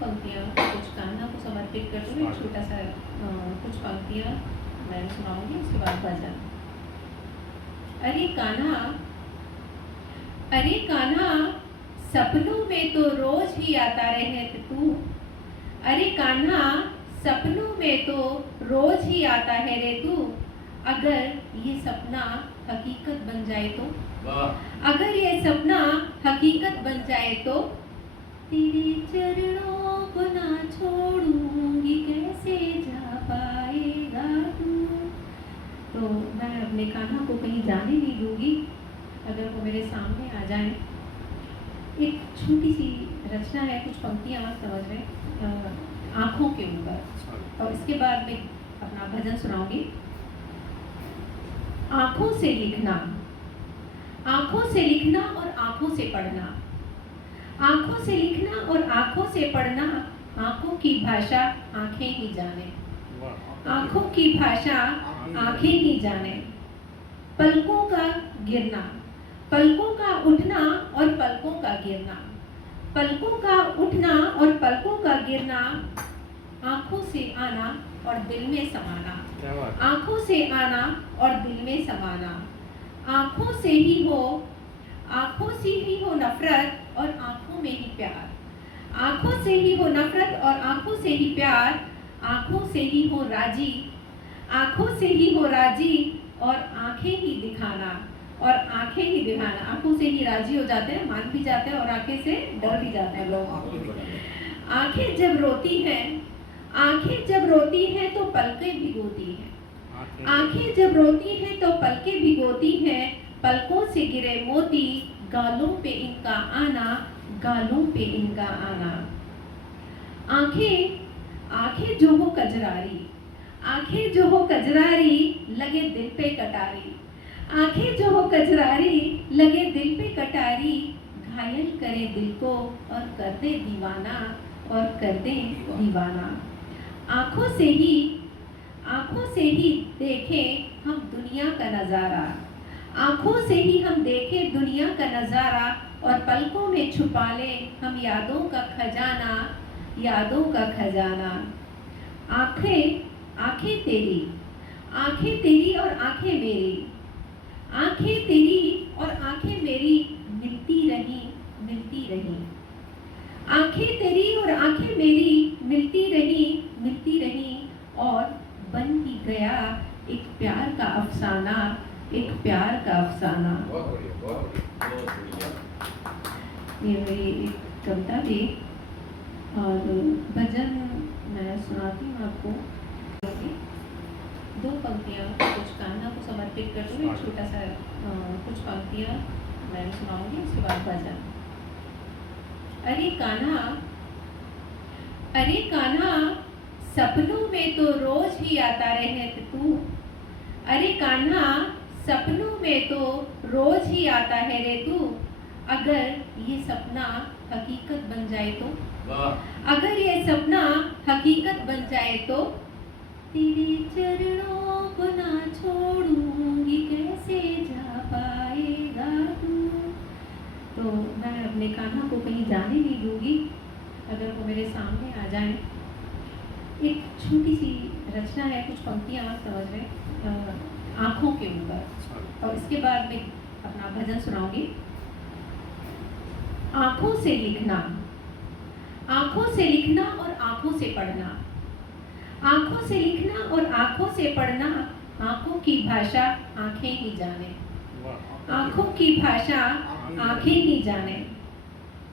पंक्तियाँ कुछ कान्हा को समर्पित करते हुए छोटा सा कुछ पंक्तियाँ मैं सुनाऊंगी, उसके बाद भजन। अरे कान्हा सपनों में तो रोज ही आता रहे तू। अरे कान्हा सपनों में तो रोज ही आता है रे तू। अगर ये सपना हकीकत बन जाए तो, अगर ये सपना हकीकत बन जाए तो, तेरे चरणों को ना छोड़ूंगी, कैसे जा पाएगा तू। तो मैं अपने कान्हा को कहीं जाने नहीं दूंगी अगर वो मेरे सामने आ जाए। एक छोटी सी रचना है, कुछ पंक्तियाँ आप समझ रहे, आँखों के ऊपर, और इसके बाद मैं अपना भजन सुनाऊंगी। आँखों से लिखना, आँखों से लिखना और आँखों से पढ़ना, आँखों से लिखना और आँखों से पढ़ना, आँखों की भाषा आँखें ही जाने, आँखों की भाषा आँखें ही जाने। पलकों का गिरना, पलकों का उठना और पलकों का गिरना, पलकों का उठना और पलकों का गिरना, आँखों से आना और दिल में समाना, आँखों से आना और दिल में समाना। आँखों से ही हो, आँखों से ही हो नफरत और आँखों में ही प्यार, आँखों से ही हो नफरत और आँखों से ही प्यार, आँखों से ही हो राजी, आँखों से ही हो राजी और आँखें ही दिखाना, और आँखें ही दिखाना। आँखों से ही राजी हो जाते हैं, मान भी जाते हैं, और आँखें से डर भी जाते हैं लोग। आँखें जब रोती हैं, आँखें जब रोती हैं तो पलकें भिगोती हैं, आँखें जब रोती हैं तो पलकें भिगोती हैं। पलकों से गिरे मोती, गालों पे इनका आना, गालों पे इनका आना। आँखें, आँखें जो हो कजरारी, आँखें जो हो कजरारी, लगे दिल पे कटारी, आँखें जो हो कजरारी, लगे दिल पे कटारी। घायल करे दिल को और कर दे दीवाना, और कर दे दीवाना। आँखों से ही, आँखों से ही देखें हम दुनिया का नज़ारा, आँखों से ही हम देखें दुनिया का नज़ारा, और पलकों में छुपा लें हम यादों का खजाना, यादों का खजाना। आँखें, आँखें तेरी, आँखें तेरी और आँखें मेरी, आँखें तेरी और आँखें मेरी, मिलती रही, मिलती रही। आँखें तेरी और आँखें मेरी, मिलती रही, मिलती रही, और बन ही गया एक प्यार का अफसाना, एक प्यार का अफसाना। ये मेरी एक कविता थी, और भजन मैं सुनाती हूँ आपको। दो पंक्तियाँ कुछ कान्हा को समर्पित करते हुए छोटा सा कुछ पंक्तियाँ मैं सुनाऊंगी, उसके बाद भजन। अरे कान्हा सपनों में तो रोज ही आता रहे तू। अरे कान्हा सपनों में तो रोज ही आता है रे तू। अगर ये सपना हकीकत बन जाए तो, अगर ये सपना हकीकत बन जाए तो, तेरे चरणों को ना छोड़ूंगी, कैसे जा पाएगा तू। तो मैं अपने कान्हा को कहीं जाने नहीं दूंगी अगर वो मेरे सामने आ जाए। एक छोटी सी रचना है, कुछ पंक्तियाँ आप समझ रहे, आँखों के ऊपर, और इसके बाद मैं अपना भजन सुनाऊंगी। आँखों से लिखना, आँखों से लिखना और आँखों से पढ़ना, आँखों से लिखना और आँखों से पढ़ना, आँखों की भाषा आँखें ही जाने, आँखों की भाषा आँखें ही जाने।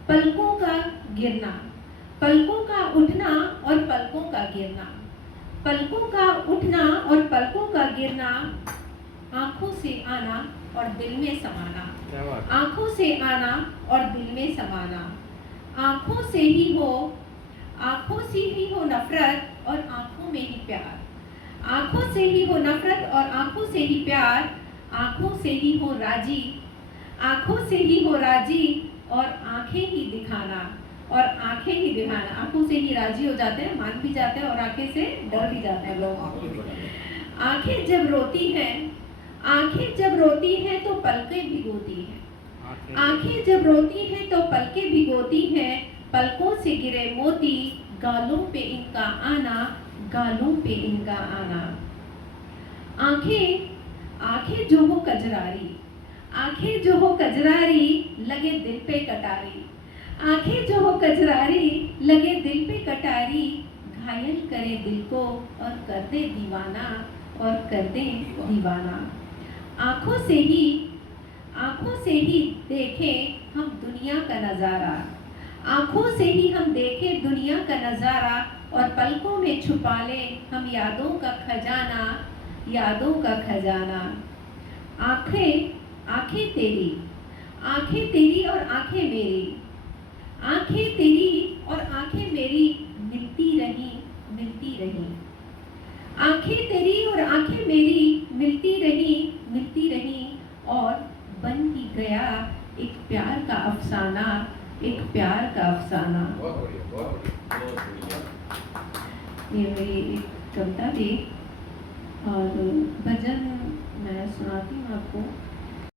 पलकों का गिरना, पलकों का उठना और पलकों का गिरना, पलकों का उठना और पलकों का गिरना, आँखों से आना और दिल में समाना, आँखों से आना और दिल में समाना। आँखों से ही हो, आँखों से ही हो नफरत और आँखों में ही प्यार, आँखों से ही हो नफरत और आँखों से ही प्यार, आँखों से ही हो राजी, आँखों से ही हो राजी, और आँखें ही दिखाना, और आँखें ही दिखाना। आँखों से ही राजी हो जाते हैं, मान भी जाते हैं, और आँखें से डर भी जाते हैं लोग। आँखें जब रोती हैं, आँखें जब रोती हैं तो पलकें भिगोती हैं, आँखें जब रोती हैं तो पलकें भिगोती हैं। पलकों से गिरे मोती, गालों पे इनका आना, गालों पे इनका आना। आंखें आंखें जो हो कजरारी, आंखें जो हो कजरारी, लगे दिल पे कटारी। आंखें जो हो कजरारी, लगे दिल पे कटारी, घायल करे दिल को और कर दे दीवाना, और कर दे दीवाना। आंखों से ही देखें हम दुनिया का नज़ारा, आंखों से ही हम देखें दुनिया का नज़ारा, और पलकों में छुपा लें हम यादों का खजाना, यादों का खजाना। आंखें आंखें तेरी और आंखें मेरी, आंखें तेरी और आंखें मेरी, मिलती रही मिलती रही। आंखें तेरी और आंखें मेरी, मिलती रही, और बन ही गया एक प्यार का अफसाना, एक प्यार का अफसाना। बहुत बढ़िया, बहुत बढ़िया। ये मेरी एक कविता थी, और भजन मैं सुनाती हूँ आपको।